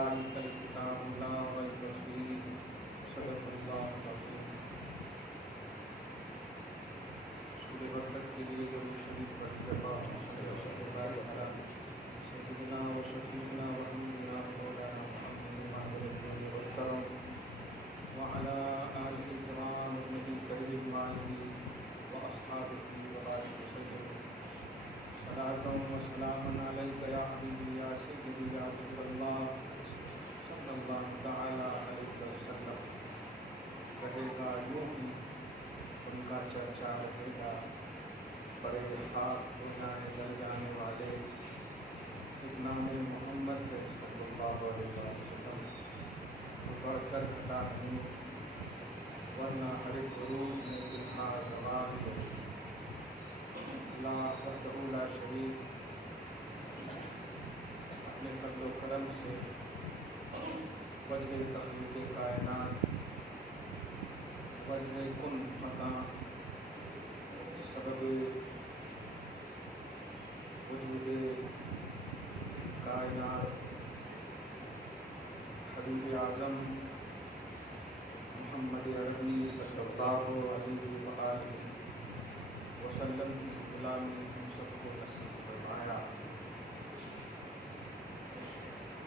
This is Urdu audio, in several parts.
ذلك الكتاب لا ريب فيه صدق الله العظيم. سورہ برکت کے لیے جو شریف پڑھتے سیدنا و شفیعنا و حبیبنا مولانا محمد وسلم وعلى آله الكرام النبي الكريم وآله وأصحابه وبارك وسلم. صلاة وسلام عليك يا حبيبي يا سيدي يا رسول الله صلى الله تعالى عليه وسلم. رہے گا یوں ہی ان کا چرچا رہے گا بڑے خاک ہو جانے والے نام محمد صلی اللہ علیہ وسلم پڑھ کر خطا نہیں ورنہ ہر ضرور میں تنہا زبان ہو لا وحدہ لا شریک اپنے فضل و کرم سے وجہ تخلیق کائنات وجہ کن فکا سبب وجود کائنات حبیب اعظم محمد عربی صلی اللہ علیہ وآلہ وسلم کی غلامی ہم سب کو نصیب فرمایا.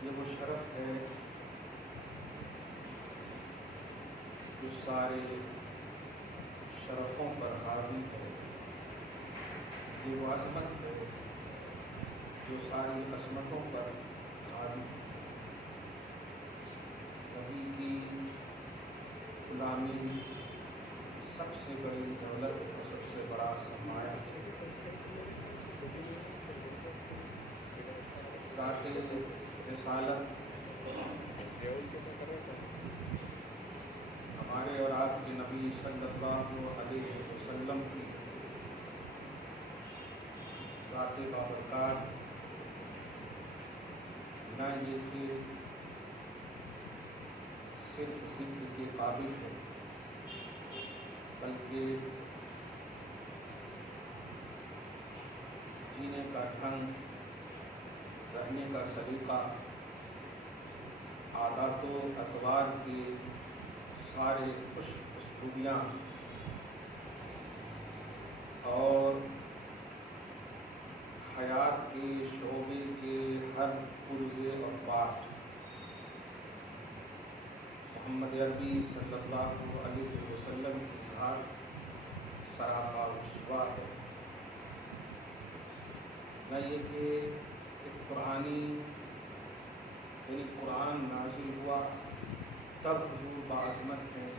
یہ وہ شرف ہے جو سارے شرفوں پر حاوی ہے. یہ وہ عظمت ہے جو ساری عظمتوں پر حاوی ہے. نبی کی غلامی سب سے بڑی دولت اور سب سے بڑا سرمایہ ہے. ذات رسالت ہمارے اور آپ کے نبی صلی اللہ علیہ وسلم کی ذات بابرکات نہ یہ کہ صرف ذکر کے قابل ہے بلکہ جینے کا ڈھنگ رہنے کا طریقہ عادات و اطوار کے سارے خوش خوبیاں اور حیات کے شعبے کے ہر پرزے اور بات محمد عربی صلی اللہ علیہ وسلم کی ذات سراپا رسوا ہے. نہ یہ کہ ایک قرآن نازل ہوا تب حضور باعظمت ہے،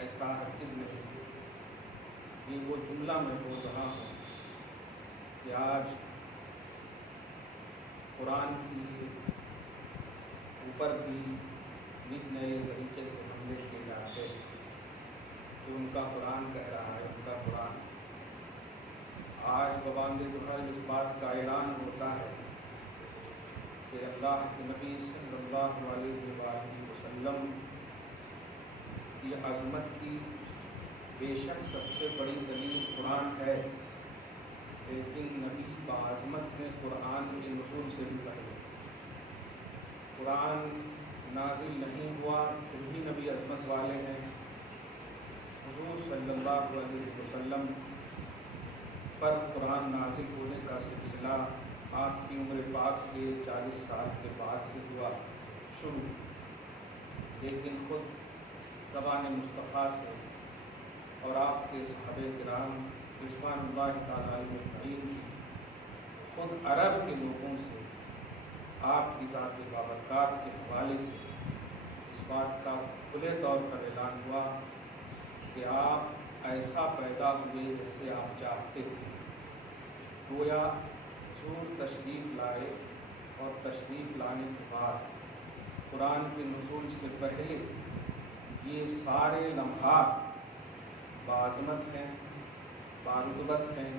ایسا ہرگز نہیں. یہ وہ جملہ میں بول رہا ہوں کہ آج قرآن کی اوپر بھی نت نئے طریقے سے حملے کیے جاتے ہیں کہ ان کا قرآن کہہ رہا ہے، ان کا قرآن. آج ببانگ دہر اس بات کا اعلان ہوتا ہے کہ اللہ کے نبی صلی اللہ علیہ وآلہ وسلم کی عظمت کی بے شک سب سے بڑی دلیل قرآن ہے، لیکن نبی باعظمت ہے قرآن کے نزول سے بھی پہلے. قرآن نازل نہیں ہوا پھر بھی نبی عظمت والے ہیں. حضور صلی اللہ علیہ وسلم پر قرآن نازل ہونے کا سلسلہ آپ کی عمر پاک کے 40 سال کے بعد سے ہوا شروع، لیکن خود زبان مصطفیٰ سے اور آپ کے صحابہ کرام رضوان اللہ تعالیٰ علیہ اجمعین خود عرب کے لوگوں سے آپ کی ذات بابرکات کے حوالے سے اس بات کا کھلے طور پر اعلان ہوا کہ آپ ایسا پیدا ہوئے جیسے آپ چاہتے تھے. گویا حضور تشریف لائے اور تشریف لانے کے بعد قرآن کے نزول سے پہلے یہ سارے لمحات باعظمت ہیں، بارتبت ہیں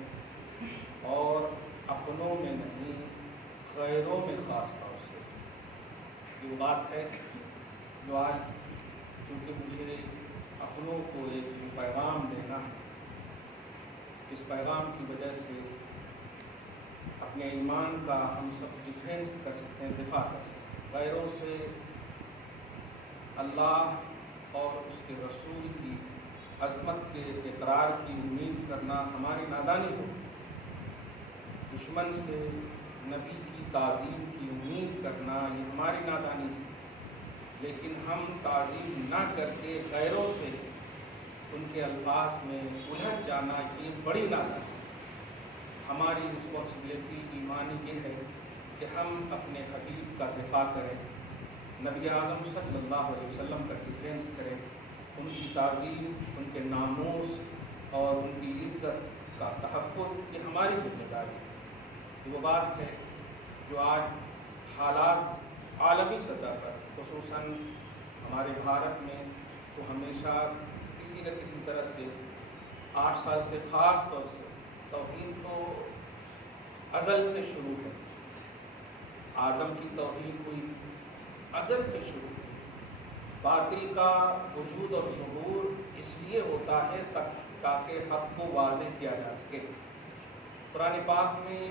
اور اپنوں میں نہیں غیروں میں خاص طور سے. یہ بات ہے جو آج چونکہ مجھے اپنوں کو ایک پیغام دینا ہے، اس پیغام کی وجہ سے اپنے ایمان کا ہم سب ڈیفینس کر سکیں، دفاع کر سکیں۔ غیروں سے اللہ اور اس کے رسول کی عظمت کے اقرار کی امید کرنا ہماری نادانی ہو، دشمن سے نبی کی تعظیم کی امید کرنا یہ ہماری نادانی ہے، لیکن ہم تعظیم نہ کر کے غیروں سے ان کے الفاظ میں الجھ جانا یہ بڑی نادانی ہے۔ ہماری رسپانسبلٹی ایمانی یہ ہے کہ ہم اپنے حبیب کا دفاع کریں، نبی اعظم صلی اللہ علیہ وسلم کا ڈیفینس کریں، ان کی تعظیم، ان کے ناموس اور ان کی عزت کا تحفظ یہ ہماری ذمہ داری ہے۔ وہ بات ہے جو آج حالات عالمی سطح پر خصوصاً ہمارے بھارت میں تو ہمیشہ کسی نہ کسی طرح سے 8 سال سے خاص طور سے توہین تو ازل سے شروع ہے، آدم کی توہین ہوئی ازل سے شروع ہے۔ باطل کا وجود اور ظہور اس لیے ہوتا ہے تاکہ حق کو واضح کیا جا سکے۔ قرآن پاک میں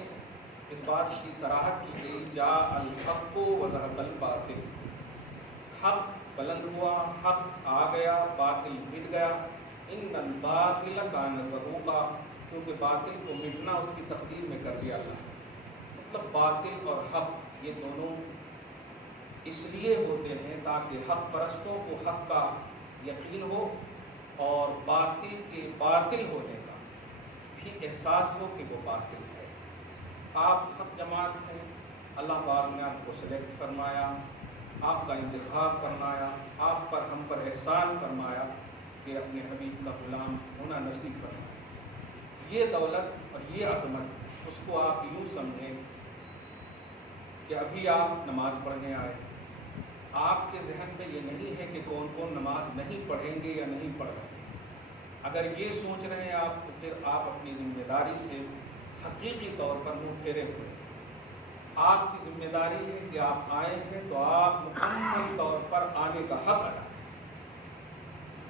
اس بات کی صراحت کی گئی، جاء الحق وزهق الباطل، حق بلند ہوا، حق آ گیا، باطل مٹ گیا۔ ان الباطل کان زہوقا، کیونکہ باطل کو مٹنا اس کی تقدیر میں کر دیا اللہ۔ مطلب باطل اور حق یہ دونوں اس لیے ہوتے ہیں تاکہ حق پرستوں کو حق کا یقین ہو اور باطل کے باطل ہونے کا بھی احساس ہو کہ وہ باطل ہے۔ آپ حق جماعت ہیں، اللہ پاک نے آپ کو سلیکٹ فرمایا، آپ کا انتخاب فرمایا، آپ پر ہم پر احسان فرمایا کہ اپنے حبیب کا غلام ہونا نصیب فرمایا۔ یہ دولت اور یہ عظمت اس کو آپ یوں سمجھیں کہ ابھی آپ نماز پڑھنے آئے، آپ کے ذہن میں یہ نہیں ہے کہ کون کون نماز نہیں پڑھیں گے یا نہیں پڑھ رہے ہیں۔ اگر یہ سوچ رہے ہیں آپ تو پھر آپ اپنی ذمہ داری سے حقیقی طور پر منہ پھیرے ہوئے۔ آپ کی ذمہ داری ہے کہ آپ آئے ہیں تو آپ مکمل طور پر آنے کا حق ادا کریں۔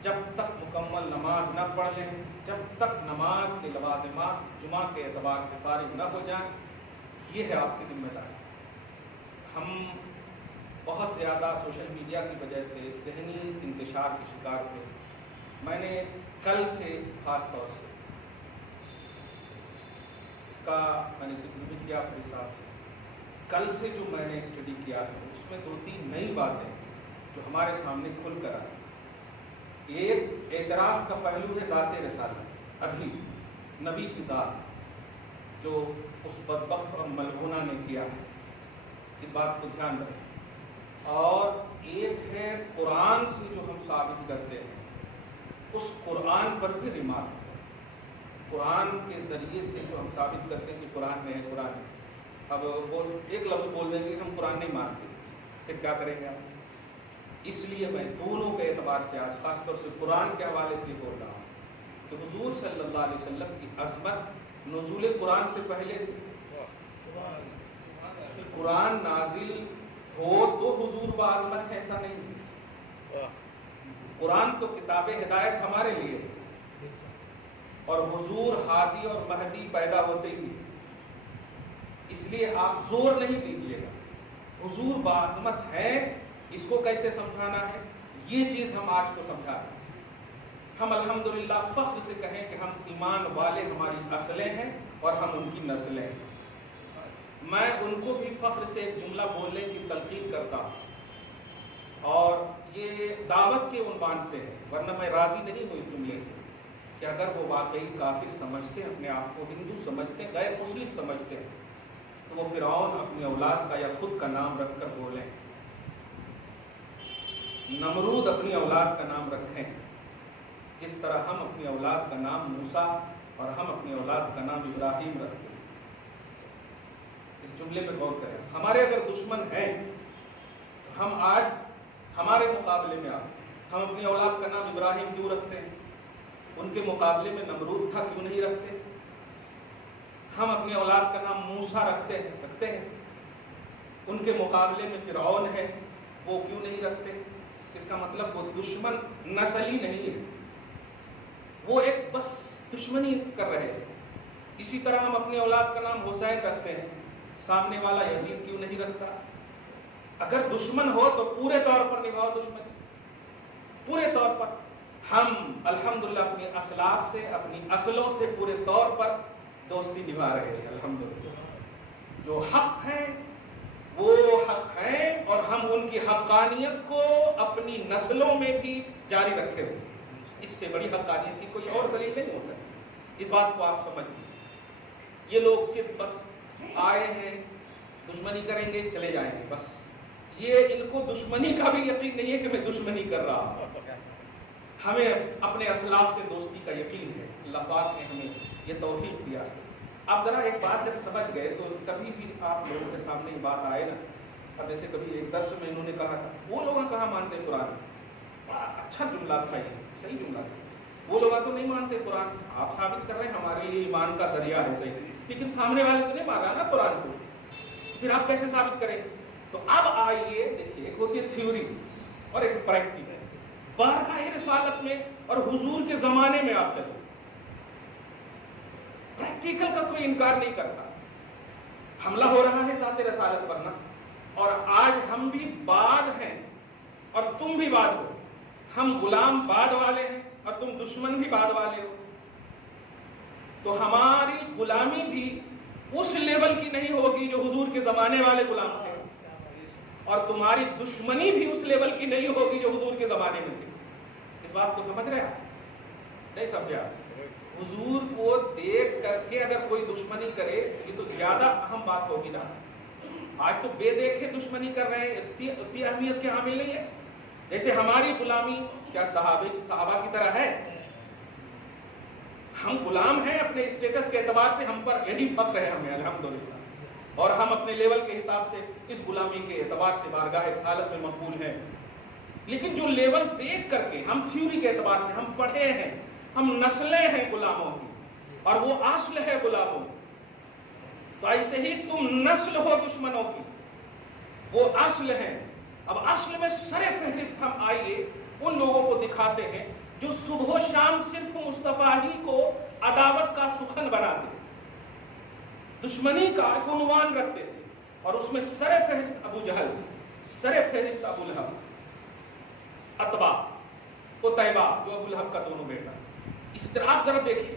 جب تک مکمل نماز نہ پڑھ لیں، جب تک نماز کے لوازمات جمعہ کے اعتبار سے فارغ نہ ہو جائیں، یہ ہے آپ کی ذمہ داری۔ ہم بہت زیادہ سوشل میڈیا کی وجہ سے ذہنی انتشار کے شکار تھے۔ میں نے کل سے خاص طور سے اس کا میں نے ذکر بھی کیا اپنے صاحب سے، کل سے جو میں نے اسٹڈی کیا ہے اس میں 2-3 نئی باتیں جو ہمارے سامنے کھل کر آئی۔ ایک اعتراض کا پہلو ہے ذات رسالت، ابھی نبی کی ذات جو اس بدبخت اور ملعونہ نے کیا ہے، اس بات کو دھیان رکھیں۔ اور ایک ہے قرآن سے جو ہم ثابت کرتے ہیں، اس قرآن پر بھی ریمارک ہے۔ قرآن کے ذریعے سے جو ہم ثابت کرتے ہیں کہ قرآن میں ہے، قرآن میں اب ایک لفظ بول دیں گے کہ ہم قرآن نہیں مانتے، پھر کیا کریں گے آپ؟ اس لیے میں دونوں کے اعتبار سے آج خاص طور سے قرآن کے حوالے سے بول رہا ہوں کہ حضور صلی اللہ علیہ وسلم کی عظمت نزول قرآن سے پہلے سے، قرآن نازل ہو تو حضور بعظمت ہے، ایسا نہیں ہے۔ قرآن تو کتاب ہدایت ہمارے لیے ہے، اور حضور ہادی اور مہدی پیدا ہوتے ہی، اس لیے آپ زور نہیں دیجیے گا۔ حضور بعظمت ہے، اس کو کیسے سمجھانا ہے، یہ چیز ہم آج کو سمجھا رہے ہیں۔ ہم الحمدللہ فخر سے کہیں کہ ہم ایمان والے، ہماری نسلیں ہیں اور ہم ان کی نسلیں ہیں۔ میں ان کو بھی فخر سے ایک جملہ بولنے کی تلقین کرتا ہوں، اور یہ دعوت کے عنوان سے ہے، ورنہ میں راضی نہیں ہوں اس جملے سے کہ اگر وہ واقعی کافر سمجھتے ہیں، اپنے آپ کو ہندو سمجھتے ہیں، غیر مسلم سمجھتے ہیں، تو وہ فرعون اپنی اولاد کا یا خود کا نام رکھ کر بولیں، نمرود اپنی اولاد کا نام رکھیں، جس طرح ہم اپنی اولاد کا نام موسیٰ اور ہم اپنی اولاد کا نام ابراہیم رکھتے ہیں۔ اس جملے پہ غور کریں۔ ہمارے اگر دشمن ہیں تو ہم آج ہمارے مقابلے میں ہم اپنی اولاد کا نام ابراہیم کیوں رکھتے ہیں؟ ان کے مقابلے میں نمرود تھا، کیوں نہیں رکھتے؟ ہم اپنی اولاد کا نام موسیٰ رکھتے ہیں، ان کے مقابلے میں فرعون ہے، وہ کیوں نہیں رکھتے؟ اس کا مطلب وہ دشمن نسلی نہیں ہے، وہ ایک بس دشمنی کر رہے ہیں۔ اسی طرح ہم اپنی اولاد کا نام حسین رکھتے ہیں، سامنے والا یزید کیوں نہیں رکھتا؟ اگر دشمن ہو تو پورے طور پر نبھاؤ دشمنی، پورے طور پر۔ ہم الحمدللہ اپنی اسلاف سے، اپنی اصلوں سے پورے طور پر دوستی نبھا رہے ہیں الحمدللہ۔ جو حق ہیں وہ حق ہیں، اور ہم ان کی حقانیت کو اپنی نسلوں میں بھی جاری رکھے ہوئے۔ اس سے بڑی حقانیت کی کوئی اور دلیل نہیں ہو سکتی۔ اس بات کو آپ سمجھیں۔ یہ لوگ صرف بس آئے ہیں، دشمنی کریں گے چلے جائیں گے، بس یہ ان کو دشمنی کا بھی یقین نہیں ہے کہ میں دشمنی کر رہا ہوں۔ ہمیں اپنے اسلاف سے دوستی کا یقین ہے، اللہ پاک نے ہمیں یہ توفیق دیا ہے۔ آپ ذرا ایک بات جب سمجھ گئے تو کبھی بھی آپ لوگوں کے سامنے یہ بات آئے نا، اب جیسے کبھی ایک درس میں انہوں نے کہا تھا وہ لوگ کہاں مانتے قرآن، بڑا اچھا جملہ تھا، یہ صحیح جملہ تھا، وہ لوگ تو نہیں مانتے قرآن، آپ ثابت کر رہے ہیں ہمارے لیے ایمان کا ذریعہ ہے، صحیح، لیکن سامنے والے تو نہیں مان رہا نا قرآن کو، پھر آپ کیسے ثابت کریں؟ تو اب آئیے دیکھیے، ایک ہوتی ہے تھیوری اور ایک پریکٹیکل۔ بارگاہ رسالت میں اور حضور کے زمانے میں آپ چلو، پریکٹیکل کا کوئی انکار نہیں کرتا۔ حملہ ہو رہا ہے ذات رسالت پر نا، اور آج ہم بھی بعد ہیں اور تم بھی بعد ہو، ہم غلام بعد والے ہیں اور تم دشمن بھی بعد والے ہو، تو ہماری غلامی بھی اس لیول کی نہیں ہوگی جو حضور کے زمانے والے غلام تھے، اور تمہاری دشمنی بھی اس لیول کی نہیں ہوگی جو حضور کے زمانے میں تھی۔ اس بات کو سمجھ رہے ہیں؟ نہیں سمجھے آپ؟ حضور کو دیکھ کر کے اگر کوئی دشمنی کرے یہ تو زیادہ اہم بات ہوگی نا۔ آج تو بے دیکھے دشمنی کر رہے ہیں، اتنی اہمیت کے حامل نہیں ہے۔ جیسے ہماری غلامی کیا صحابہ کی طرح ہے؟ ہم غلام ہیں اپنے اسٹیٹس کے اعتبار سے، ہم پر یہی فخر ہے ہمیں الحمدللہ، اور ہم اپنے لیول کے حساب سے اس غلامی کے اعتبار سے بارگاہ رسالت میں مقبول ہیں۔ لیکن جو لیول دیکھ کر کے، ہم تھیوری کے اعتبار سے، ہم پڑھے ہیں، ہم نسلیں ہیں غلاموں کی، اور وہ اصل ہے غلاموں کی، تو ایسے ہی تم نسل ہو دشمنوں کی، وہ اصل ہیں۔ اب اصل میں سر فہرست ہم آئیے ان لوگوں کو دکھاتے ہیں جو صبح و شام صرف مصطفیٰ ہی کو عداوت کا سخن بناتے تھے، دشمنی کا ایک عنوان رکھتے تھے، اور اس میں سر فہرست ابو جہل، سر فہرست ابو لہب، عتبہ، قتیبہ جو ابو لہب کا دونوں بیٹا، اس طرح آپ ذرا دیکھیں،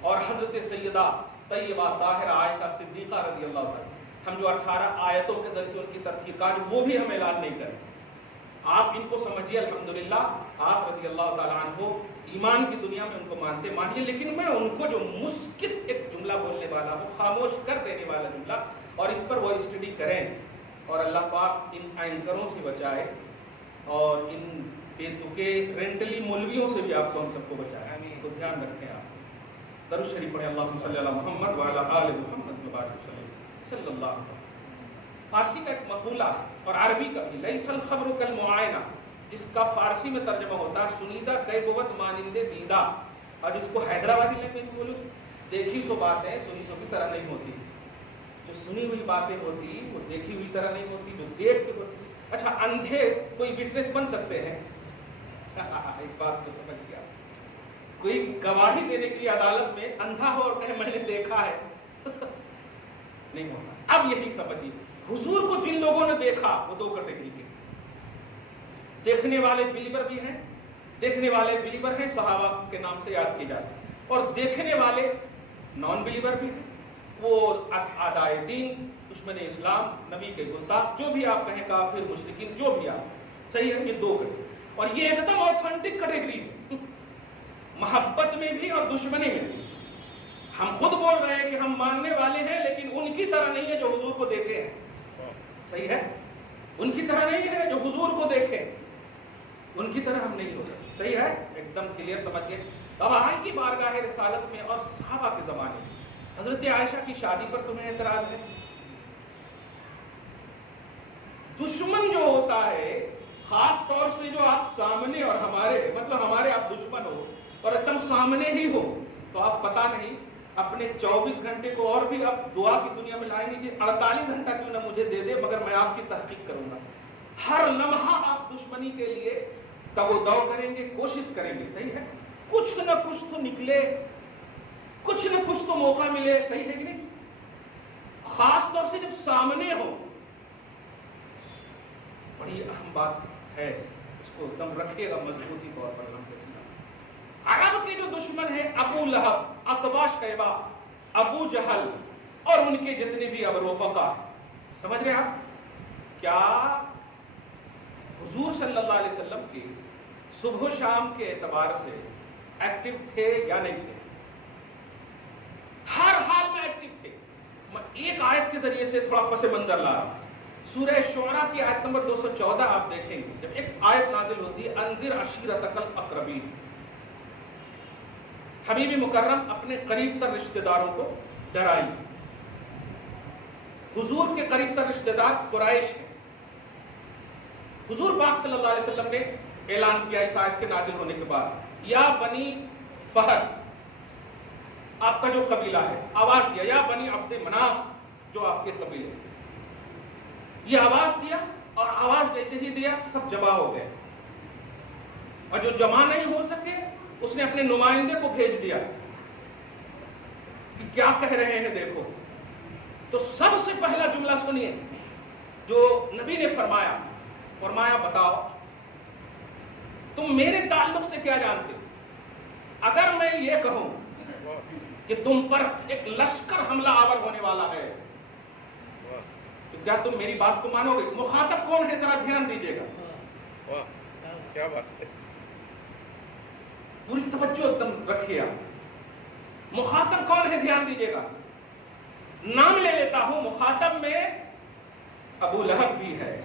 اور حضرت سیدہ طیبہ طاہرہ عائشہ صدیقہ رضی اللہ عنہ، ہم جو 18 آیتوں کے ذریعے سے ان کی تحقیقات وہ بھی ہم اعلان نہیں کریں، آپ ان کو سمجھیے الحمدللہ، آپ رضی اللہ تعالیٰ عنہ ایمان کی دنیا میں ان کو مانتے مانیے، لیکن میں ان کو جو مسکت ایک جملہ بولنے والا ہوں، خاموش کر دینے والا جملہ، اور اس پر وہ اسٹڈی کریں، اور اللہ پاک ان اینکروں سے بچائے اور ان بے تکے رینٹلی مولویوں سے بھی آپ کو ہم سب کو بچائے، اس کو دھیان رکھیں۔ آپ درود شریف پڑھیں، اللہم صلی علی محمد وعلی آل محمد وبارک صلی اللہ علیہ وسلم۔ فارسی کا ایک مقولہ اور عربی کا بھی، لیس الخبر کالمعائنہ، جس کا فارسی میں ترجمہ ہوتا ہے سنیدہ کئی بوت مانندے دیدہ، اور جس کو حیدرآبادی لینگویج میں بولو، دیکھی سو باتیں سنی سو کی طرح نہیں ہوتی، جو سنی ہوئی باتیں ہوتی وہ دیکھی ہوئی طرح نہیں ہوتی، جو دیکھ کے ہوتی۔ اچھا اندھے کوئی وٹنس بن سکتے ہیں؟ ایک بات کو سمجھ گیا، کوئی گواہی دینے کے لیے عدالت میں اندھا ہو اور کہے میں نے دیکھا ہے نہیں ہوتا۔ اب یہی سمجھیے، حضور کو جن لوگوں نے دیکھا وہ دو کیٹیگری کے، دیکھنے والے بلیور بھی ہیں، دیکھنے والے بلیور ہیں صحابہ کے نام سے یاد کیے جاتے ہیں، اور دیکھنے والے نان بلیور بھی ہیں، وہ اعدائے دین، دشمن اسلام، نبی کے گستاخ، جو بھی آپ کہیں، کافر، مشرکین، جو بھی آپ، صحیح ہے، یہ دو کیٹیگری، اور یہ ایک دم آتھینٹک کیٹیگری ہے، محبت میں بھی اور دشمنی میں بھی۔ ہم خود بول رہے ہیں کہ ہم ماننے والے ہیں، لیکن ان کی طرح نہیں ہے جو حضور کو دیکھے ہیں، صحیح ہے، ان کی طرح نہیں ہے جو حضور کو دیکھے، ان کی طرح ہم نہیں ہو سکتے، صحیح ہے، ایک دم کلیئر سمجھ گئے۔ اب آج کی بارگاہ رسالت میں اور صحابہ کے زمانے میں حضرت عائشہ کی شادی پر تمہیں اعتراض ہے؟ دشمن جو ہوتا ہے، خاص طور سے جو آپ سامنے، اور ہمارے مطلب ہمارے آپ دشمن ہو اور ایک دم سامنے ہی ہو، تو آپ پتہ نہیں اپنے 24 گھنٹے کو اور بھی آپ دعا کی دنیا میں لائیں گے کہ 48 گھنٹہ کیوں نہ مجھے دے دے، مگر میں آپ کی تحقیق کروں گا۔ ہر لمحہ آپ دشمنی کے لیے تگ و دو کریں گے، کوشش کریں گے، صحیح ہے، کچھ نہ کچھ تو نکلے، کچھ نہ کچھ تو موقع ملے، صحیح ہے کہ نہیں؟ خاص طور سے جب سامنے ہو. بڑی اہم بات ہے, اس کو دم رکھیے گا مضبوطی طور پر. عرب کے جو دشمن ہیں ابو لہب, عقبہ, شیبہ, ابو جہل اور ان کے جتنے بھی اب رفقا, سمجھ رہے آپ کیا حضور صلی اللہ علیہ وسلم کے صبح و شام کے اعتبار سے ایکٹیو تھے یا نہیں تھے؟ ہر حال میں ایکٹیو تھے. میں ایک آیت کے ذریعے سے تھوڑا پس منظر لا رہا ہوں. سورہ شعراء کی آیت نمبر 214 آپ دیکھیں گے, جب ایک آیت نازل ہوتی ہے انذر عشیرتک الاقربین, حبیب مکرم اپنے قریب تر رشتہ داروں کو ڈرائی. حضور کے قریب تر رشتہ دار قریش ہیں. حضور پاک صلی اللہ علیہ وسلم نے اعلان کیا اس آیت کے نازل ہونے کے بعد, یا بنی فہد, آپ کا جو قبیلہ ہے, آواز دیا یا بنی عبد مناف, جو آپ کے قبیلے, یہ آواز دیا, اور آواز جیسے ہی دیا سب جمع ہو گئے, اور جو جمع نہیں ہو سکے اس نے اپنے نمائندے کو بھیج دیا کہ کیا کہہ رہے ہیں دیکھو. تو سب سے پہلا جملہ سنیے جو نبی نے فرمایا بتاؤ تم میرے تعلق سے کیا جانتے ہو؟ اگر میں یہ کہوں کہ تم پر ایک لشکر حملہ آور ہونے والا ہے تو کیا تم میری بات کو مانو گے؟ مخاطب کون ہے ذرا دھیان دیجیے گا. کیا بات ہے, پوری توجہ ایک دم رکھیے آپ. مخاطب کون ہے دھیان دیجیے گا. نام لے لیتا ہوں, مخاطب میں ابو لہب بھی ہے.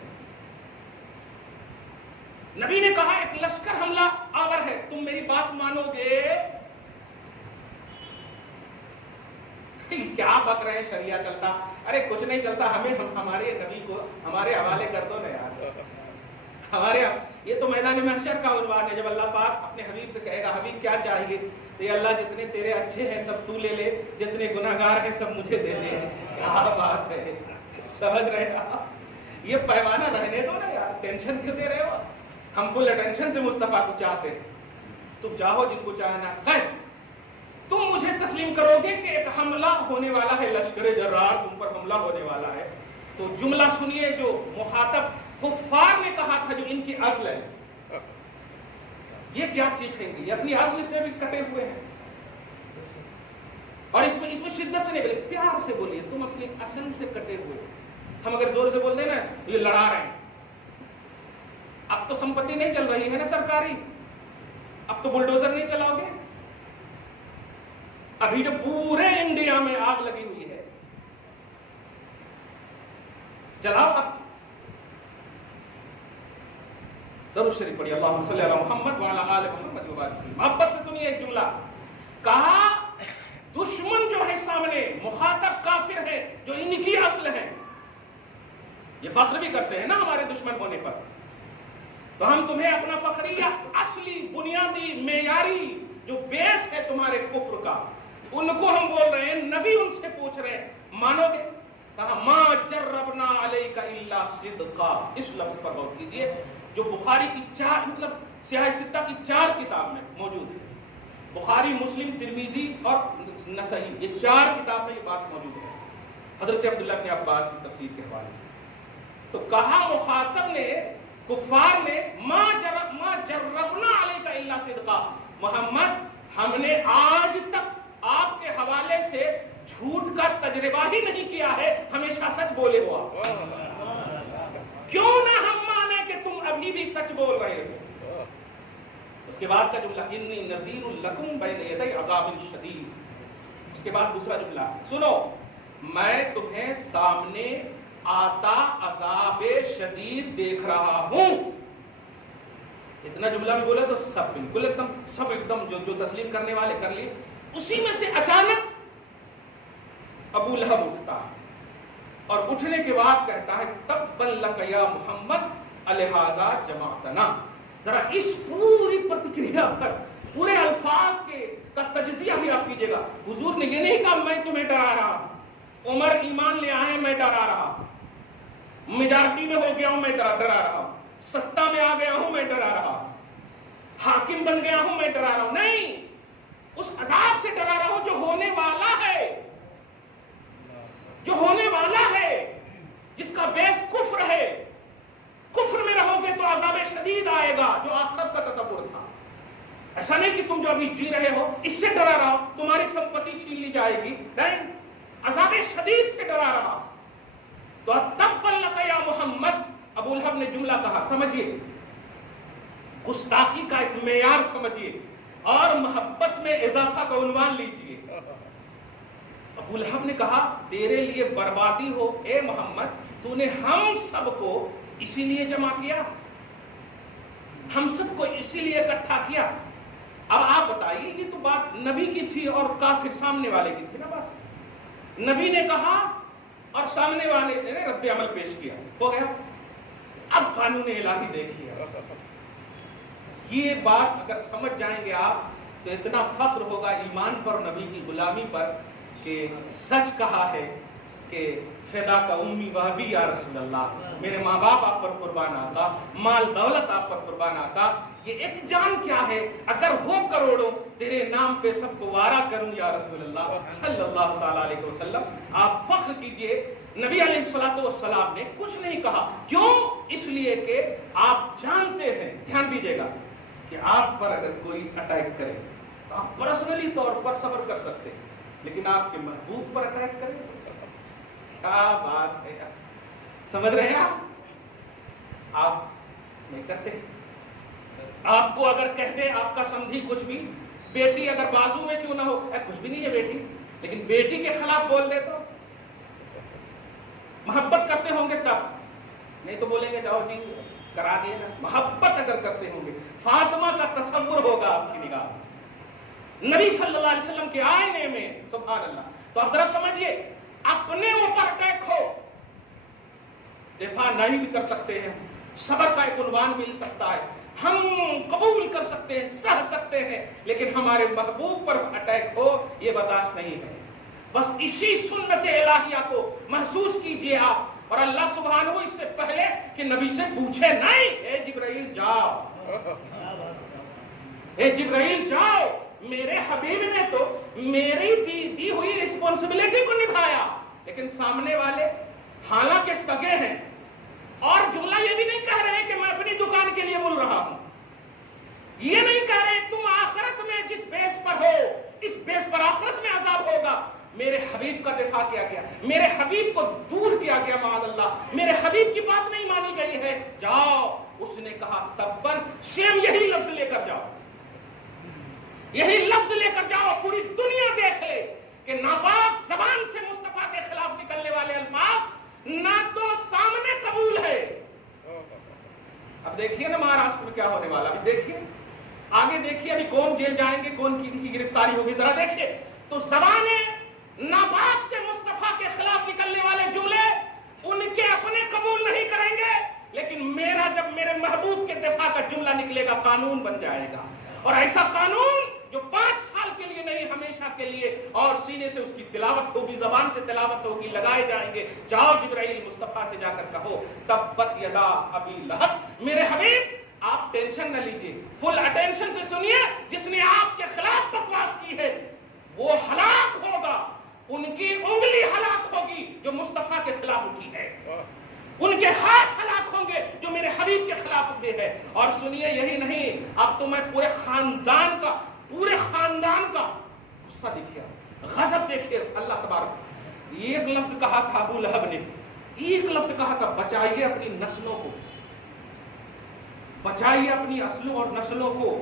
نبی نے کہا ایک لشکر حملہ آور ہے, تم میری بات مانو گے؟ کیا بک رہے ہیں, شریعہ چلتا, ارے کچھ نہیں چلتا, ہمارے نبی کو ہمارے حوالے کر دو نا یار. ہمارے یہ تو میدان محشر کا عنوان ہے, جب اللہ پاک اپنے حبیب سے کہے گا حبیب کیا چاہیے, تو یہ اللہ جتنے تیرے اچھے ہیں سب تو لے لے, جتنے گناہگار ہیں سب مجھے دے دے. کیا بات ہے, سمجھ رہے آپ؟ یہ پیمانہ رہنے دو نا یار, ٹینشن کیوں دے رہے ہو؟ ہم فل اٹینشن سے مصطفیٰ کو چاہتے ہیں. تم چاہو جن کو چاہنا, خیر تم مجھے تسلیم کرو گے کہ ایک حملہ ہونے والا ہے, لشکر جرار تم پر حملہ ہونے والا ہے. تو جملہ سنیے جو مخاطب کفار نے کہا تھا, جو ان کی اصل ہے. یہ کیا چیخیں گے, یہ اپنی اصل سے بھی کٹے ہوئے ہیں, اور اس میں شدت سے نکلے. پیار سے بولیے, تم اپنی اصل سے کٹے ہوئے. ہم اگر زور سے بول دیں نا یہ لڑا رہے ہیں. اب تو سمپتی نہیں چل رہی ہے نا سرکاری, اب تو بلڈوزر نہیں چلاؤ گے. ابھی جو پورے انڈیا میں آگ لگی ہوئی ہے, چلاؤ اب. درود شریف پڑھیے, اللہم صلی علی محمد وعلی آل محمد وبارک وسلم. محبت سے سنیے ایک جملہ کہا, دشمن جو ہے سامنے, مخاطب کافر ہے جو ان کی اصل ہے. یہ فخر بھی کرتے ہیں نا ہمارے دشمن ہونے پر, تو ہم تمہیں اپنا فخریہ, اصلی بنیادی معیاری جو بیس ہے تمہارے کفر کا, ان کو ہم بول رہے ہیں. نبی ان سے پوچھ رہے ہیں مانو گے؟ کہا ما جربنا علیک الا صدقا. اس لفظ پر غور کیجئے جو بخاری کی 4 مطلب سیاہ ستہ کی 4 کتاب میں موجود ہے. بخاری, مسلم, ترمذی اور نسائی, یہ 4 کتاب میں یہ بات موجود ہے حضرت عبداللہ بن عباس کی تفسیر کے حوالے سے. تو کہا مخاطب نے, کفار نے, ما جربنا علیک الا صدقا, محمد ہم نے آج تک آپ کے حوالے سے جھوٹ کا تجربہ ہی نہیں کیا ہے, ہمیشہ سچ بولے ہو آپ. کیوں نہ ہم مانے کہ تم ابھی بھی سچ بول رہے ہو. اس کے بعد کا جملہ انی نذیر لکم بین یدی عذاب شدید. اس کے بعد دوسرا جملہ سنو, میں تمہیں سامنے آتا عذاب شدید دیکھ رہا ہوں. اتنا جملہ بھی بولا تو سب بالکل ایک دم جو تسلیم کرنے والے کر لیے. اسی میں سے اچانک ابو لہب اٹھتا ہے, اور اٹھنے کے بعد کہتا ہے تبا لک یا محمد الہذا جمعتنا. ذرا اس پوری پرتکریا پر پورے الفاظ کا تجزیہ بھی آپ کیجئے گا. حضور نے یہ نہیں کہا میں تمہیں ڈرا رہا, عمر ایمان لے آئے میں ڈرا رہا, میجارٹی میں ہو گیا ہوں میں ڈرا رہا, ستا میں آ گیا ہوں میں ڈرا رہا, حاکم بن گیا ہوں میں ڈرا رہا ہوں. نہیں, اس عذاب سے ڈرا رہا ہوں جو ہونے والا ہے, جو ہونے والا ایسا نہیں کہ تم جو ابھی جی رہے ہو اس سے ڈرا رہا ہو تمہاری سمپتی چھین لی جائے گی، نہیں، عذاب شدید سے ڈرا رہا۔ تو تبا لک یا محمد، ابو لہب نے جملہ کہا، سمجھیے گستاخی کا ایک معیار سمجھیے اور محبت میں اضافہ کا عنوان لیجئے۔ ابو لہب نے کہا تیرے لیے بربادی ہو اے محمد، تو نے ہم سب کو اسی لیے جمع کیا، ہم سب کو اسی لیے اکٹھا کیا۔ اب آپ بتائیے، یہ تو بات نبی کی تھی اور کافر سامنے والے کی تھی نا، بس نبی نے کہا اور سامنے والے نے رد عمل پیش کیا، ہو گیا۔ اب قانون الہی دیکھیے، یہ بات اگر سمجھ جائیں گے آپ تو اتنا فخر ہوگا ایمان پر، نبی کی غلامی پر، کہ سچ کہا ہے کہ فدا کا امی وہبی یا رسول اللہ، میرے ماں باپ آپ پر قربان آقا، مال دولت آپ پر قربان آقا، یہ ایک جان کیا ہے، اگر ہو کروڑوں تیرے نام پہ سب کو وارا کروں یا رسول اللہ صلی اللہ تعالیٰ علیہ وسلم۔ آپ فخر کیجئے، نبی علیہ السلام نے کچھ نہیں کہا، کیوں؟ اس لیے کہ آپ جانتے ہیں، دھیان دیجئے گا، کہ آپ پر اگر کوئی اٹیک کرے تو آپ پرسنلی طور پر صبر کر سکتے ہیں، لیکن آپ کے محبوب پر اٹیک کرے، کیا بات ہے، سمجھ رہے ہیں آپ نہیں کرتے۔ آپ کو اگر کہہ دے آپ کا سمجھی کچھ بھی، بیٹی اگر بازو میں کیوں نہ ہو، کچھ بھی نہیں ہے بیٹی، لیکن بیٹی کے خلاف بول دے تو محبت کرتے ہوں گے تب، نہیں تو بولیں گے جاؤ جی کرا دیے نا۔ محبت اگر کرتے ہوں گے، فاطمہ کا تصور ہوگا آپ کی نگاہ میں، نبی صلی اللہ علیہ وسلم کے آئینے میں، سبحان اللہ۔ تو اب ذرا سمجھیے، اپنے اوپر اٹیک ہو، دفاع نہیں بھی کر سکتے ہیں، صبر کا ایک عنوان مل سکتا ہے، ہم قبول کر سکتے ہیں، سہ سکتے ہیں، لیکن ہمارے محبوب پر اٹیک ہو یہ برداشت نہیں ہے۔ بس اسی سنت الہیہ کو محسوس کیجئے آپ، اور اللہ سبحانہ اس سے پہلے کہ نبی سے پوچھے نہیں، اے جبرائیل جاؤ، اے جبرائیل جاؤ، میرے حبیب نے تو میری دی ہوئی رسپانسبلٹی کو نبھایا، لیکن سامنے والے حالانکہ سگے ہیں اور جملہ یہ بھی نہیں کہہ رہے کہ میں اپنی دکان کے لیے بول رہا ہوں، یہ نہیں کہہ رہے تم آخرت میں جس بیس پر ہو اس بیس پر آخرت میں عذاب ہوگا، میرے حبیب کا دفاع کیا گیا، میرے حبیب کو دور کیا گیا، معاذ اللہ میرے حبیب کی بات نہیں مانی گئی ہے، جاؤ۔ اس نے کہا تبن، سیم یہی لفظ لے کر جاؤ، یہی لفظ لے کر جاؤ، پوری دنیا دیکھ لے کہ ناپاک زبان سے مصطفیٰ کے خلاف نکلنے والے الفاظ نہ تو سامنے قبول ہے۔ اب دیکھیے نا مہاراشٹر میں کیا ہونے والا، ابھی دیکھیے آگے، دیکھیے ابھی کون جیل جائیں گے، کون کی گرفتاری ہوگی، ذرا دیکھیے۔ تو زبانیں ناپاک سے مصطفیٰ کے خلاف نکلنے والے جملے ان کے اپنے قبول نہیں کریں گے، لیکن میرا جب میرے محبوب کے دفاع کا جملہ نکلے گا قانون بن جائے گا، اور ایسا قانون جو 5 سال کے لیے نہیں ہمیشہ کے لیے، اور سینے سے اس کی تلاوت ہوگی، زبان سے تلاوت ہوگی، لگائے جائیں گے۔ جاؤ جبرائیل مصطفیٰ سے جا کر کہو تبت یدا ابی لہب، میرے حبیب آپ ٹینشن نہ لیجئے، فل اٹینشن سے سنیے، جس نے آپ کے خلاف بکواس کی ہے وہ ہلاک ہوگا، ان کی انگلی ہلاک ہوگی جو مصطفیٰ کے خلاف اٹھی ہے، ان کے ہاتھ ہلاک ہوں گے جو میرے حبیب کے خلاف اٹھے ہیں۔ اور سنیے یہی نہیں، اب تو میں پورے خاندان کا غصہ دیکھیے، غضب دیکھیے، اللہ تبارک۔ ایک لفظ کہا تھا ابو لہب نے، ایک لفظ کہا تھا بچائیے اپنی نسلوں کو، بچائیے اپنی اصلوں اور نسلوں کو،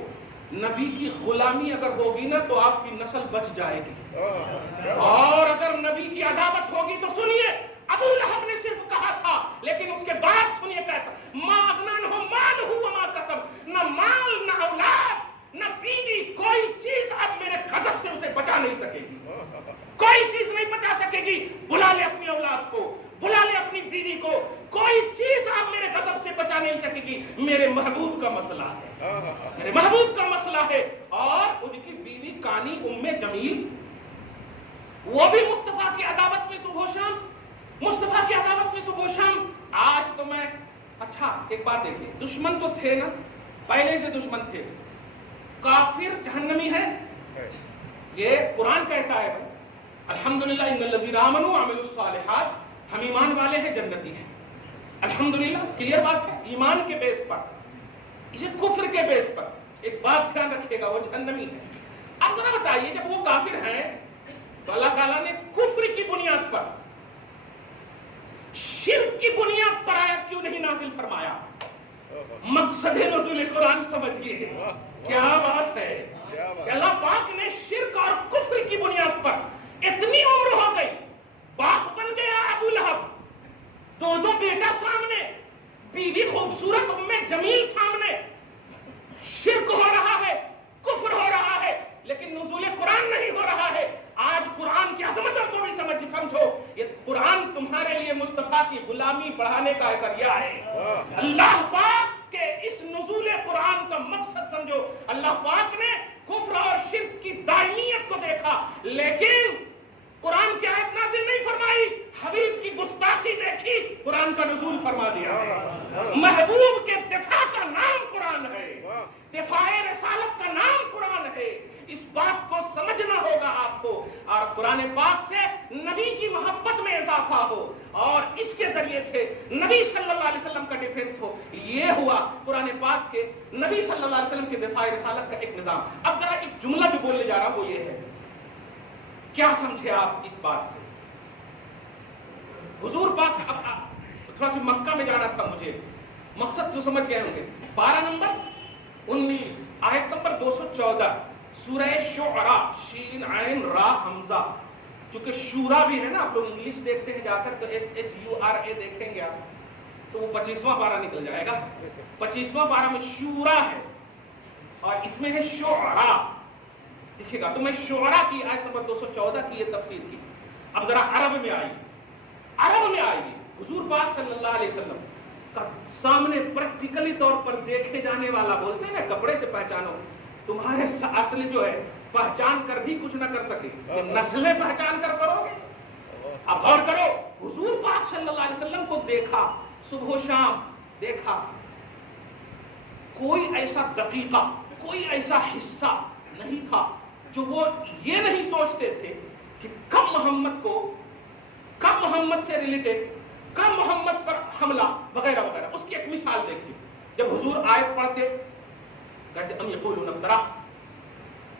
نبی کی غلامی اگر ہوگی نا تو آپ کی نسل بچ جائے گی، اور اگر نبی کی عداوت ہوگی تو سنیے، ابو لہب نے صرف کہا تھا، لیکن اس کے بعد سنیے کہتا ما اغنی عنہ مالہ وما کسب، نہ مال نہ اولاد نہ بیوی، کوئی چیز اب میرے غضب سے اسے بچا نہیں سکے گی، کوئی چیز نہیں بچا سکے گی۔ بلا لے اپنی اولاد کو، بلا لے اپنی بیوی کو، کوئی چیز اب میرے غضب سے بچا نہیں سکے گی، میرے محبوب کا مسئلہ ہے، میرے محبوب کا مسئلہ ہے۔ اور ان کی بیوی کانی ام جمیل، وہ بھی مصطفیٰ کی عداوت میں صبح و شام، مصطفیٰ کی عداوت میں صبح و شام۔ آج تو میں، اچھا ایک بات دیکھیے، دشمن تو تھے نا، پہلے سے دشمن تھے، کافر جہنمی ہے، یہ قرآن کہتا ہے الحمدللہ ان الذین آمنوا وعملوا الصالحات، ہم ایمان والے ہیں جنتی ہیں، الحمدللہ، کلیئر بات ہے، ایمان کے بیس پر، اسے کفر کے بیس پر ایک بات دھیان رکھیے گا، وہ جہنمی ہے۔ اب ذرا بتائیے جب وہ کافر ہیں تو اللہ تعالیٰ نے کفر کی بنیاد پر، شرک کی بنیاد پر آیت کیوں نہیں نازل فرمایا؟ مقصد نزول قرآن سمجھیے، کیا بات ہے کہ اللہ پاک نے شرک اور کفر کی بنیاد پر اتنی عمر ہو گئی، باپ بن گیا ابو لہب، دو بیٹا سامنے، بیوی خوبصورت ام جمیل سامنے، شرک ہو رہا ہے، کفر ہو رہا ہے، لیکن نزول قرآن نہیں ہو رہا ہے۔ آج قرآن کی عظمتوں کو بھی سمجھو، یہ قرآن تمہارے لیے مصطفیٰ کی غلامی بڑھانے کا ذریعہ ہے۔ اللہ پاک کے اس نزول قرآن کا مقصد سمجھو۔ اللہ پاک نے کفر اور شرک کی دائمیت کو دیکھا، لیکن قرآن کی آیت نازل نہیں فرمائی، حبیب کی گستاخی دیکھی، قرآن کا نزول فرما دیا۔ محبوب کے دفاع کا نام قرآن ہے، دفاع رسالت کا نام قرآن ہے۔ اس بات کو سمجھنا ہوگا آپ کو، اور قرآن پاک سے نبی کی محبت میں اضافہ ہو اور اس کے ذریعے سے نبی صلی اللہ علیہ وسلم کا ڈیفنس ہو۔ یہ ہوا قرآن پاک کے نبی صلی اللہ علیہ وسلم کے دفاع رسالت کا ایک نظام۔ اب ذرا ایک جملہ جو بولنے جا رہا ہوں وہ یہ ہے، کیا سمجھے آپ اس بات سے؟ حضور پاک سے اب تھوڑا سی مکہ میں جانا تھا مجھے، مقصد جو سمجھ گئے ہوں گے۔ 12 نمبر 19 آیت نمبر 214 سورہ شعراء، شین عین را حمزہ، چونکہ شورا بھی ہے نا، آپ لوگ انگلش دیکھتے ہیں جا کر تو SHURA دیکھیں گے آپ تو وہ 25واں پارہ نکل جائے گا۔ 25واں پارہ میں شورا ہے اور اس میں ہے شعراء، دیکھے گا۔ تو میں شعراء کی آیت نمبر 214 کی یہ تفسیر کی۔ اب ذرا عرب میں آئیے، حضور پاک صلی اللہ علیہ وسلم کا سامنے پریکٹیکلی طور پر دیکھے جانے والا، بولتے ہیں نا کپڑے سے پہچانو، تمہارے اصل جو ہے پہچان کر بھی کچھ نہ کر سکے، نسلیں پہچان کر کرو گے۔ اب غور کرو، حضور پاک صلی اللہ علیہ وسلم کو دیکھا، صبح و شام دیکھا، کوئی ایسا دقیقہ، کوئی ایسا حصہ نہیں تھا جو وہ یہ نہیں سوچتے تھے کہ کب محمد سے ریلیٹڈ، کب محمد پر حملہ وغیرہ وغیرہ۔ اس کی ایک مثال دیکھیے، جب حضور آیت پڑھتے کہتے ام یقولون افترا،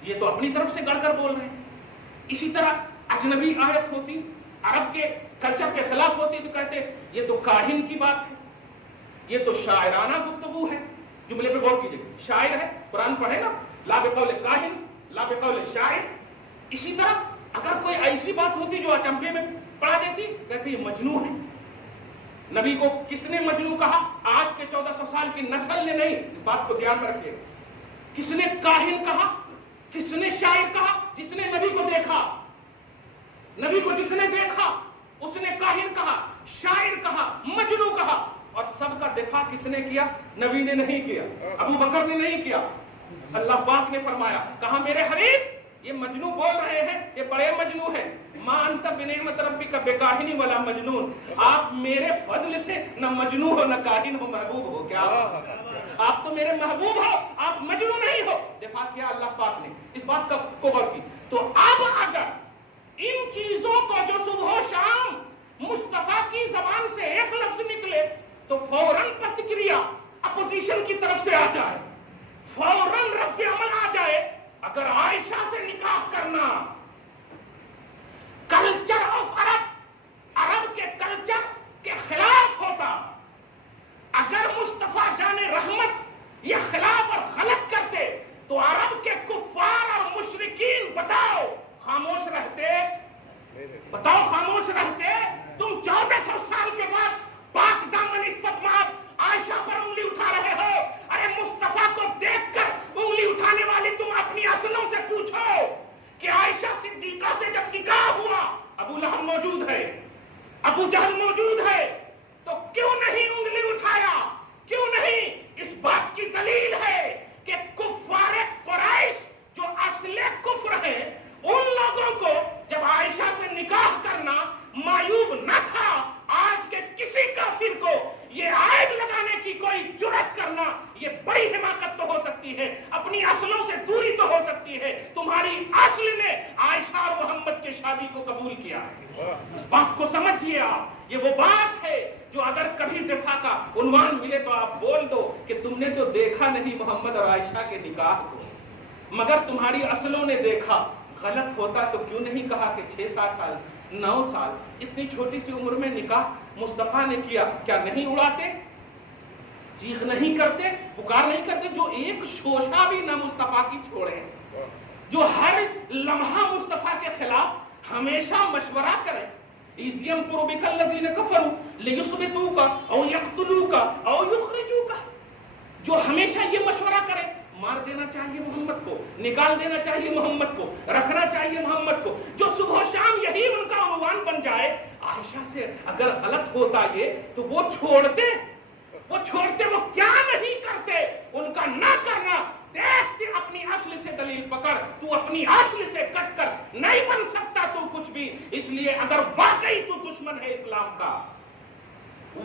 یہ تو اپنی طرف سے گڑھ کر بول رہے ہیں۔ اسی طرح اجنبی آیت ہوتی، عرب کے کلچر کے خلاف ہوتی تو کہتے یہ تو کاہن کی بات ہے، یہ تو شاعرانہ گفتگو ہے۔ جملے پہ غور کیجیے، شاعر ہے، قرآن پڑھے نا، لا بقول کاہن لا بقول شاعر۔ اسی طرح اگر کوئی ایسی بات ہوتی جو اچنبے میں پڑھا دیتی، کہتے یہ مجنون ہے۔ نبی کو کس نے مجنون کہا؟ آج کے 1400 سال کی نسل نے نہیں، اس بات کو دھیان میں رکھیے۔ کس نے کاہن کہا، کس نے شاعر کہا؟ جس نے نبی کو دیکھا، نبی کو جس نے دیکھا اس نے کاہن کہا، شاعر کہا، مجنون کہا۔ اور سب کا دفاع کس نے کیا؟ نبی نے نہیں کیا، ابو بکر نے نہیں کیا۔ اللہ پاک نے فرمایا، کہا میرے حبیب یہ مجنون بول رہے ہیں، یہ بڑے مجنون ہیں۔ ما انت بنعمت ربک بکاہن ولا مجنون، آپ میرے فضل سے نہ مجنون ہو نہ کاہن ہو، محبوب ہو۔ کیا آپ تو میرے محبوب ہو، آپ مجنون نہیں ہو۔ دفاع کیا اللہ پاک نے، اس بات کا کوبر کی۔ تو اب اگر ان چیزوں کو جو صبح و شام مصطفیٰ کی زبان سے ایک لفظ نکلے تو فوراً پرتکریا اپوزیشن کی طرف سے آ جائے، فوراً رد عمل آ جائے۔ اگر عائشہ سے نکاح کرنا کلچر آف عرب کے کلچر کے خلاف ہوتا، اگر مصطفیٰ جان رحمت یہ خلاف اور غلط کرتے تو عرب کے کفار اور مشرکین بتاؤ خاموش رہتے؟ تم 1400 سال کے بعد پاک دامن عفت مآب عائشہ پر انگلی اٹھا رہے ہو۔ ارے مصطفیٰ کو دیکھ کر انگلی اٹھانے والی تم اپنی اصلوں سے پوچھو کہ عائشہ صدیقہ سے جب نکاح ہوا، ابو لہب موجود ہے، ابو جہل موجود ہے، تو کیوں نہیں انگلی اٹھایا؟ کیوں نہیں؟ اس بات کی دلیل ہے کہ کفار قریش جو اصل کفر ہے، ان لوگوں کو جب عائشہ سے نکاح کرنا معیوب نہ تھا۔ آج کے کسی کافر کو یہ عیب لگانے کی کوئی جرأت کرنا، یہ بڑی حماقت تو ہو سکتی ہے، اپنی اصلوں سے دوری تو ہو سکتی ہے۔ تمہاری اصل نے عائشہ اور محمد کی شادی کو قبول کیا ہے، اس بات کو سمجھیے آپ۔ یہ وہ بات ہے جو اگر کبھی دفاع کا عنوان ملے تو آپ بول دو کہ تم نے تو دیکھا نہیں محمد اور عائشہ کے نکاح کو، مگر تمہاری اصلوں نے دیکھا۔ غلط ہوتا تو کیوں نہیں کہا کہ 6-7 سال 9 سال اتنی چھوٹی سی عمر میں نکاح مصطفیٰ نے کیا؟ کیا نہیں اڑاتے، چیخ نہیں کرتے، پکار نہیں کرتے؟ جو ایک شوشہ بھی نہ مصطفیٰ کی چھوڑے، جو ہر لمحہ مصطفیٰ کے خلاف ہمیشہ مشورہ کرے، اِذْ يَمْكُرُ بِكَ الَّذِينَ كَفَرُوا لِيُثْبِتُوكَ أَوْ يَقْتُلُوكَ أَوْ يُخْرِجُوكَ، جو ہمیشہ یہ مشورہ کرے، مار دینا چاہیے محمد کو، نکال دینا چاہیے محمد کو، رکھنا چاہیے محمد کو، جو صبح و شام یہی ان کا عنوان بن جائے۔ عائشہ سے اگر غلط ہوتا یہ تو وہ چھوڑتے، وہ کیا نہیں کرتے؟ ان کا نہ کرنا دیکھتے اپنی اصل سے دلیل پکڑ، تو اپنی اصل سے کٹ کر نہیں بن سکتا تو کچھ بھی۔ اس لیے اگر واقعی تو دشمن ہے اسلام کا،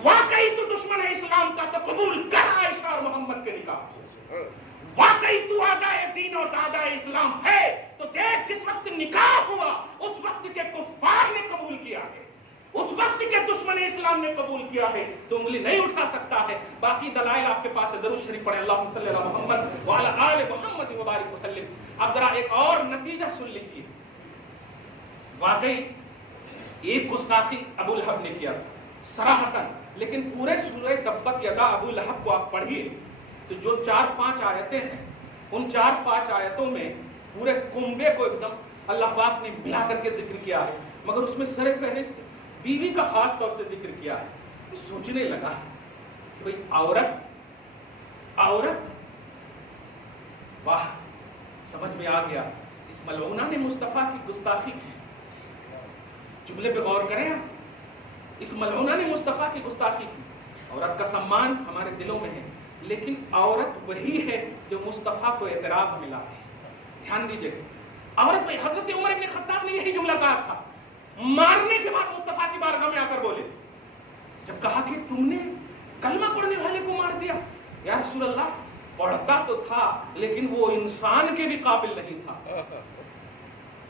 واقعی تو دشمن ہے اسلام کا، تو قبول کر عائشہ اور محمد کے نکاح کو۔ واقعی تو آدائے دین اور دادائے اسلام ہے تو دیکھ جس وقت نکاح ہوا اس وقت کے کفار نے قبول کیا ہے، اس وقت کے دشمن اسلام نے قبول کیا ہے، تو انگلی نہیں اٹھا سکتا ہے۔ باقی دلائل آپ کے پاس ہے، درود شریف پڑھیں، اللہم صلی علی محمد وعلی آل محمد وبارک وسلم۔ اب ذرا ایک اور نتیجہ سن لیجیے، واقعی ایک گستاخی ابو لہب نے کیا صراحتاً، لیکن پورے سورہ تبت یدا ابو لہب کو آپ پڑھیے تو جو 4-5 آیتیں ہیں، ان 4-5 آیتوں میں پورے کنبے کو ایک دم اللہ پاک نے ملا کر کے ذکر کیا ہے، مگر اس میں سر فہرست بیوی کا خاص طور سے ذکر کیا ہے۔ سوچنے لگا کہ بھئی عورت، واہ، سمجھ میں آ گیا اس ملعونہ نے مصطفیٰ کی گستاخی کی۔ جملے پہ غور کریں آپ، اس ملعونہ نے مصطفیٰ کی گستاخی کی۔ عورت کا سمان ہمارے دلوں میں ہے، لیکن عورت وہی ہے جو مصطفیٰ کو اعتراف ملا ہے۔ دھیان دیجئے، عورت وہی، حضرت عمر ابن خطاب نے یہی جملہ کہا تھا، مارنے کے بعد مصطفیٰ کی بارگاہ میں آ کر بولے، جب کہا کہ تم نے کلمہ پڑھنے والے کو مار دیا، یا رسول اللہ پڑھتا تو تھا لیکن وہ انسان کے بھی قابل نہیں تھا۔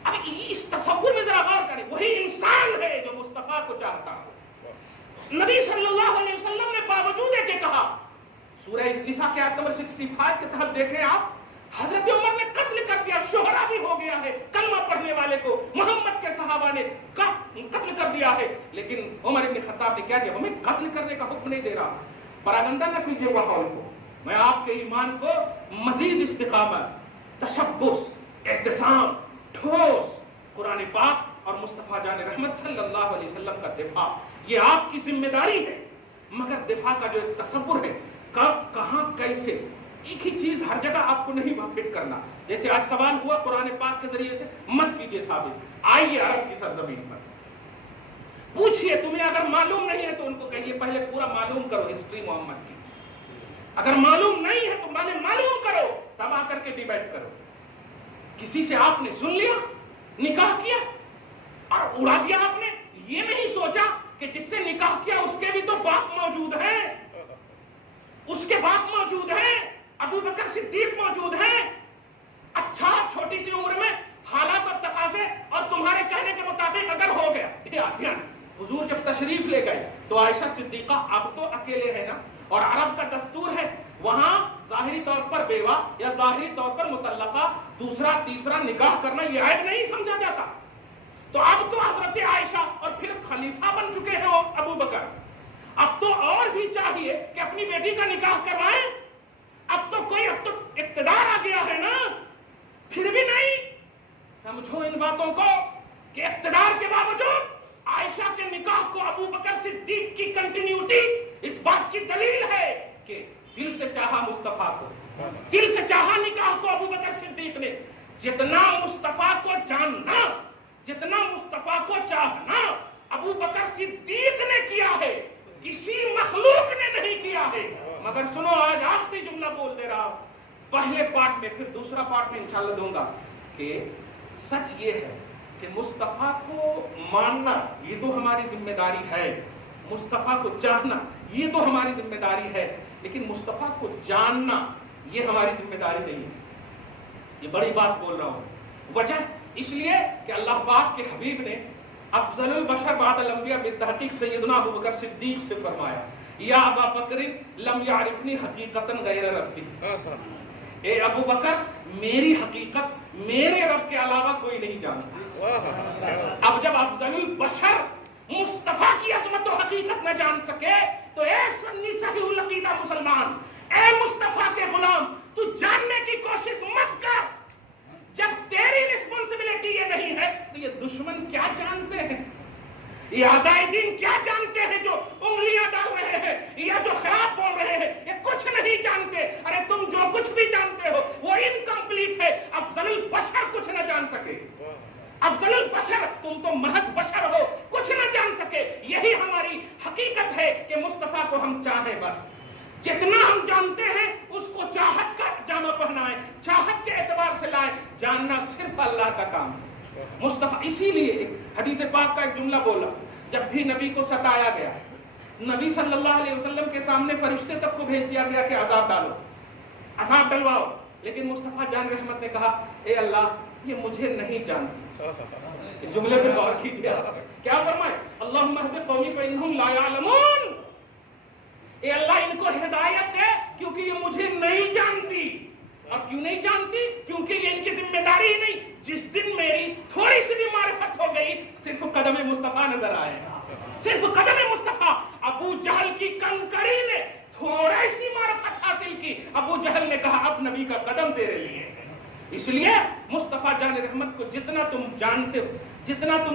اب اس تصور میں ذرا غور کریں، وہی انسان ہے جو مصطفیٰ کو چاہتا ہے۔ نبی صلی اللہ علیہ وسلم نے باوجود ہے کہ کہا، سورہ نساء کی آیت نمبر 65 کے تحت دیکھیں آپ، حضرت عمر نے قتل کر دیا، شہرا بھی ہو گیا ہے، کلمہ پڑھنے والے کو محمد کے صحابہ نے قتل کر دیا ہے، لیکن عمر ابن خطاب نے کیا کیا؟ ہمیں قتل کرنے کا حکم نہیں دے رہا، پراگندہ نہ کیجیے ماحول کو، میں آپ کے ایمان کو مزید استقامت، تشبث، اعتصام، ٹھوس قرآن پاک اور مصطفیٰ جان رحمت صلی اللہ علیہ وسلم کا دفاع، یہ آپ کی ذمہ داری ہے۔ مگر دفاع کا جو تصور ہے، کب، کہاں، کیسے، ایک ہی چیز ہر جگہ آپ کو نہیں فٹ کرنا۔ جیسے آج سوال ہوا قرآن پاک کے ذریعے سے، مت کیجئے ثابت، آئیے عرب کی سرزمین پر، پوچھئے، تمہیں اگر معلوم نہیں ہے تو ان کو کہیے پہلے پورا معلوم کرو ہسٹری محمد کی، اگر معلوم نہیں ہے تو پہلے معلوم کرو، تب آ کر کے ڈیبیٹ کرو۔ کسی سے آپ نے سن لیا، نکاح کیا اور اڑا دیا آپ نے، یہ نہیں سوچا کہ جس سے نکاح کیا اس کے بھی تو باپ موجود ہے، اس کے باپ موجود ہیں، ابو بکر صدیق موجود ہیں۔ اچھا، چھوٹی سی عمر میں حالات اور تقاضے اور تمہارے کہنے کے مطابق اگر ہو گیا، دھیان، حضور جب تشریف لے گئے تو عائشہ صدیقہ اب تو اکیلے ہے نا، اور عرب کا دستور ہے وہاں ظاہری طور پر بیوہ یا ظاہری طور پر مطلقہ دوسرا تیسرا نکاح کرنا یہ عیب نہیں سمجھا جاتا۔ تو اب تو حضرت عائشہ اور پھر خلیفہ بن چکے ہیں ابو بکر، اب تو اور بھی چاہیے کہ اپنی بیٹی کا نکاح کروائیں، اب تو اقتدار آ گیا ہے نا، پھر بھی نہیں سمجھو ان باتوں کو کہ اقتدار کے باوجود عائشہ کے نکاح کو ابو بکر صدیق کی کنٹینیوٹی اس بات کی دلیل ہے کہ دل سے چاہا مصطفیٰ کو، دل سے چاہا نکاح کو ابو بکر صدیق نے، جتنا مصطفیٰ کو جاننا، جتنا مصطفیٰ کو چاہنا ابو بکر صدیق نے کیا ہے، کسی مخلوق نے نہیں کیا ہے۔ مگر سنو، آج آخری جملہ بول دے رہا ہوں، پہلے پارٹ میں، پھر دوسرا پارٹ میں انشاءاللہ دوں گا، کہ سچ یہ ہے کہ مصطفیٰ کو ماننا یہ تو ہماری ذمہ داری ہے، مصطفیٰ کو چاہنا یہ تو ہماری ذمہ داری ہے، لیکن مصطفیٰ کو جاننا یہ ہماری ذمہ داری نہیں ہے۔ یہ بڑی بات بول رہا ہوں، وجہ اس لیے کہ اللہ پاک کے حبیب نے افضل البشر بعد الانبیاء بالتحقیق سیدنا ابو بکر صدیق سے فرمایا یا ابا بکر لم یعرفنی حقیقتا غیر ربی، اے ابو بکر میری حقیقت میرے رب کے علاوہ کوئی نہیں جانتا۔ اب جب افضل البشر مصطفیٰ کی عظمت و حقیقت نہ جان سکے تو اے سنی صحیح العقیدہ مسلمان، اے مصطفیٰ کے غلام، تو جاننے کی کوشش مت کر۔ جب تیری رسپانسبلٹی یہ نہیں ہے تو یہ دشمن کیا جانتے ہیں، یہ اعدائے دین کیا جانتے ہیں جو انگلیاں ڈال رہے ہیں یا جو خراب بول رہے ہیں، یہ کچھ نہیں جانتے۔ ارے تم جو کچھ بھی جانتے ہو وہ انکمپلیٹ ہے، افضل البشر کچھ نہ جان سکے۔ افضل البشر تم تو محض بشر ہو، کچھ نہ جان سکے۔ یہی ہماری حقیقت ہے کہ مصطفیٰ کو ہم چاہیں، بس جتنا ہم جانتے ہیں اس کو چاہت کا جامہ پہنائیں، چاہت کے اعتبار سے لائیں۔ جاننا صرف اللہ کا کام ہے۔ مصطفیٰ اسی لیے حدیث پاک کا ایک جملہ بولا، جب بھی نبی کو ستایا گیا، نبی صلی اللہ علیہ وسلم کے سامنے فرشتے تک کو بھیج دیا گیا کہ عذاب ڈالو، عذاب ڈلواؤ، لیکن مصطفیٰ جان رحمت نے کہا اے اللہ یہ مجھے نہیں جانتی۔ اس جملے پہ غور کیجیے، کیا فرمائے؟ اللہم اہد قومی فانہم لا یعلمون، اے اللہ ان کو ہدایت دے کیونکہ یہ مجھے نہیں جانتی۔ اور کیوں نہیں جانتی؟ کیونکہ یہ ان کی ذمہ داری ہی نہیں۔ جس دن میری تھوڑی سی بھی معرفت ہو گئی، صرف قدم مصطفیٰ نظر آئے، صرف قدم مصطفیٰ۔ ابو جہل کی کنکری نے تھوڑی سی معرفت حاصل کی، ابو جہل نے کہا اب نبی کا قدم تیرے لیے۔ اس لیے مصطفیٰ جان رحمت کو جتنا تم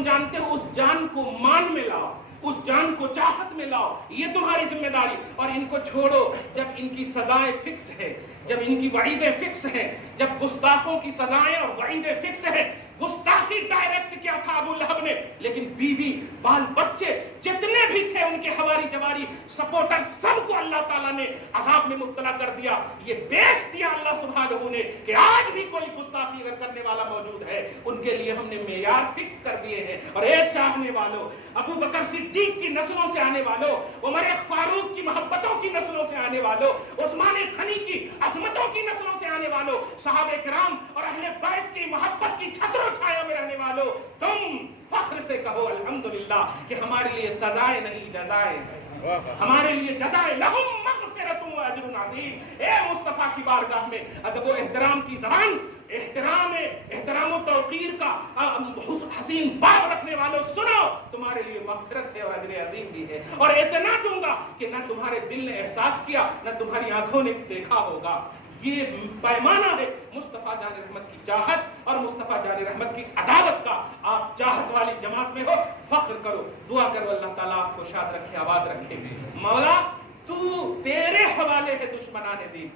جانتے ہو اس جان کو مان میں لاؤ، اس جان کو چاہت میں لاؤ، یہ تمہاری ذمہ داری۔ اور ان کو چھوڑو جب ان کی سزائیں فکس ہے، جب ان کی وعیدیں فکس ہیں، جب گستاخوں کی سزائیں اور وعیدیں فکس ہیں۔ گستاخی ڈائریکٹ کیا تھا ابو لہب نے، لیکن بیوی بال بچے جتنے بھی تھے ان کے حواری جواری سپورٹر سب کو اللہ تعالیٰ نے عذاب میں مبتلا کر دیا۔ یہ بیس دیا اللہ سبحانہ نے کہ آج بھی کوئی گستاخی اگر کرنے والا موجود ہے ان کے لیے ہم نے معیار فکس کر دیے ہیں۔ اور اے چاہنے والوں، ابو بکر صدیق کی نسلوں سے آنے والوں، عمر فاروق کی محبتوں کی نسلوں سے آنے والوں، عثمان غنی کی عظمتوں کی نسلوں سے آنے والوں، صحابہ کرام اور اہل بیت کی محبت کی چھتروں چھایا میں رہنے والوں، تم فخر سے کہو الحمدللہ کہ ہمارے لیے سزائیں نہیں جزائیں ہیں، ہمارے لیے جزائیں لہم مغفرۃ و اجر عظیم۔ اے مصطفیٰ کی بارگاہ میں ادب و احترام کی زبان، احترام و توقیر کا حسین باب رکھنے والوں، سنو تمہارے لیے مغفرت ہے اور اجر عظیم بھی ہے۔ اور اتنا دوں گا کہ نہ تمہارے دل نے احساس کیا نہ تمہاری آنکھوں نے دیکھا ہوگا۔ یہ پیمانہ ہے مصطفیٰ جان رحمت کی چاہت اور مصطفیٰ جان رحمت کی عداوت کا۔ آپ چاہت والی جماعت میں ہو، فخر کرو، دعا کرو اللہ تعالیٰ آپ کو شاد رکھے، آباد رکھے۔ مولا تیرے حوالے ہے دشمنان دین،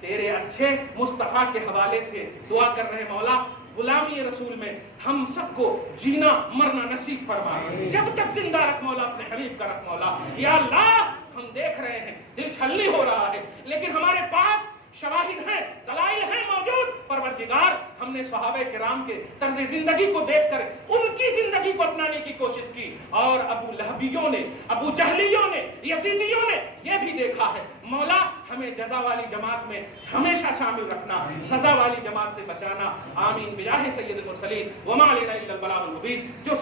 تیرے اچھے مصطفیٰ کے حوالے سے دعا کر رہے مولا، غلامی رسول میں ہم سب کو جینا مرنا نصیب فرما، جب تک زندہ رکھ مولا، اپنے حبیب کا رکھ مولا۔ یا اللہ ہم دیکھ رہے ہیں دل چھلنی ہو رہا ہے، لیکن ہمارے پاس شواہد ہیں، دلائل ہیں موجود۔ پروردگار ہم نے صحابہ کرام کے طرز زندگی کو دیکھ کر ان کی زندگی کو اپنانے کی کوشش کی، اور ابو لہبیوں نے، ابو جہلیوں نے، یزیدیوں نے یہ بھی دیکھا ہے۔ مولا ہمیں جزا والی جماعت میں ہمیشہ شامل رکھنا، سزا والی جماعت سے بچانا۔ آمین بجاہ سید المرسلین وما علینا الا البلاغ المبین۔ جو